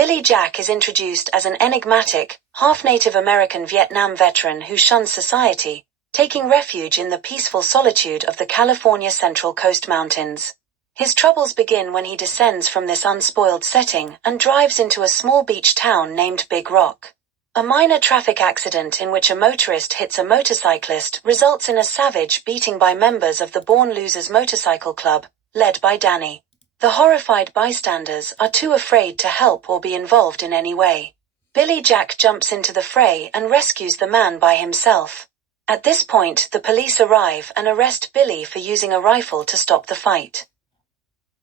Billy Jack is introduced as an enigmatic, half-Native American Vietnam veteran who shuns society, taking refuge in the peaceful solitude of the California Central Coast Mountains. His troubles begin when he descends from this unspoiled setting and drives into a small beach town named Big Rock. A minor traffic accident in which a motorist hits a motorcyclist results in a savage beating by members of the Born Losers Motorcycle Club, led by Danny. The horrified bystanders are too afraid to help or be involved in any way. Billy Jack jumps into the fray and rescues the man by himself. At this point, the police arrive and arrest Billy for using a rifle to stop the fight.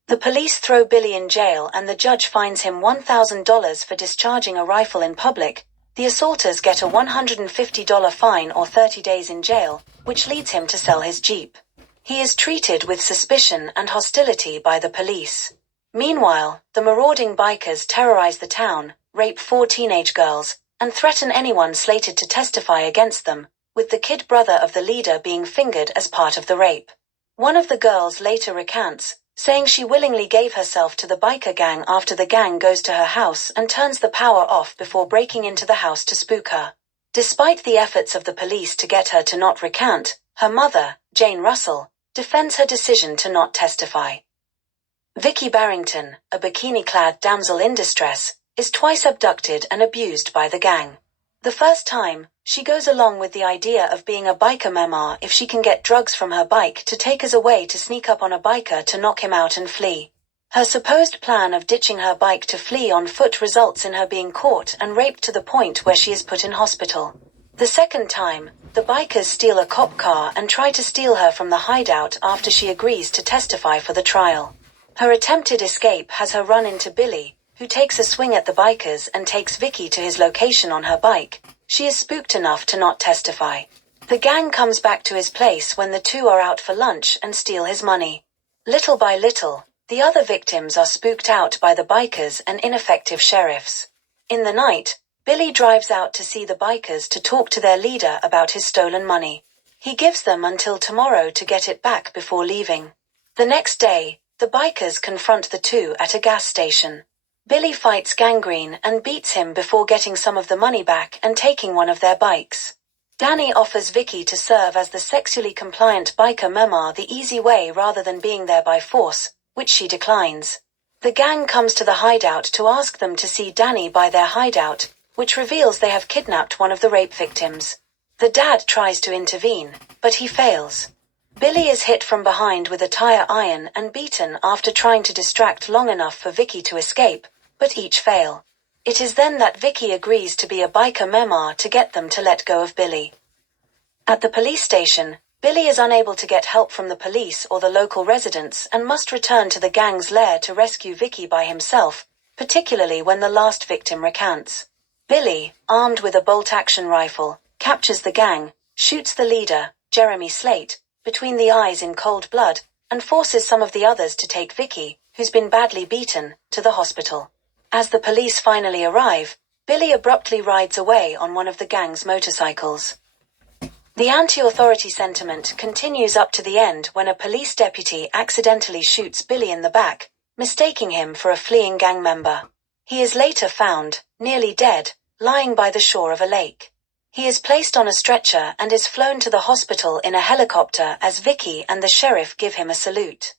The police throw Billy in jail and the judge fines him $1,000 for discharging a rifle in public. The assaulters get a $150 fine or 30 days in jail, which leads him to sell his Jeep. He is treated with suspicion and hostility by the police. Meanwhile, the marauding bikers terrorize the town, rape 4 teenage girls, and threaten anyone slated to testify against them, with the kid brother of the leader being fingered as part of the rape. One of the girls later recants, saying she willingly gave herself to the biker gang after the gang goes to her house and turns the power off before breaking into the house to spook her. Despite the efforts of the police to get her to not recant, her mother, Jane Russell, defends her decision to not testify. Vicky Barrington, a bikini-clad damsel in distress, is twice abducted and abused by the gang. The first time, she goes along with the idea of being a biker memar if she can get drugs from her bike to take as a way to sneak up on a biker to knock him out and flee. Her supposed plan of ditching her bike to flee on foot results in her being caught and raped to the point where she is put in hospital. The second time, the bikers steal a cop car and try to steal her from the hideout after she agrees to testify for the trial. Her attempted escape has her run into Billy, who takes a swing at the bikers and takes Vicky to his location on her bike. She is spooked enough to not testify. The gang comes back to his place when the two are out for lunch and steal his money. Little by little, the other victims are spooked out by the bikers and ineffective sheriffs. In the night, Billy drives out to see the bikers to talk to their leader about his stolen money. He gives them until tomorrow to get it back before leaving. The next day, the bikers confront the two at a gas station. Billy fights Gangrene and beats him before getting some of the money back and taking one of their bikes. Danny offers Vicky to serve as the sexually compliant biker memar the easy way rather than being there by force, which she declines. The gang comes to the hideout to ask them to see Danny by their hideout, which reveals they have kidnapped one of the rape victims. The dad tries to intervene, but he fails. Billy is hit from behind with a tire iron and beaten after trying to distract long enough for Vicky to escape, but each fail. It is then that Vicky agrees to be a biker memar to get them to let go of Billy. At the police station, Billy is unable to get help from the police or the local residents and must return to the gang's lair to rescue Vicky by himself, particularly when the last victim recants. Billy, armed with a bolt-action rifle, captures the gang, shoots the leader, Jeremy Slate, between the eyes in cold blood, and forces some of the others to take Vicky, who's been badly beaten, to the hospital. As the police finally arrive, Billy abruptly rides away on one of the gang's motorcycles. The anti-authority sentiment continues up to the end when a police deputy accidentally shoots Billy in the back, mistaking him for a fleeing gang member. He is later found, nearly dead, lying by the shore of a lake. He is placed on a stretcher and is flown to the hospital in a helicopter as Vicky and the sheriff give him a salute.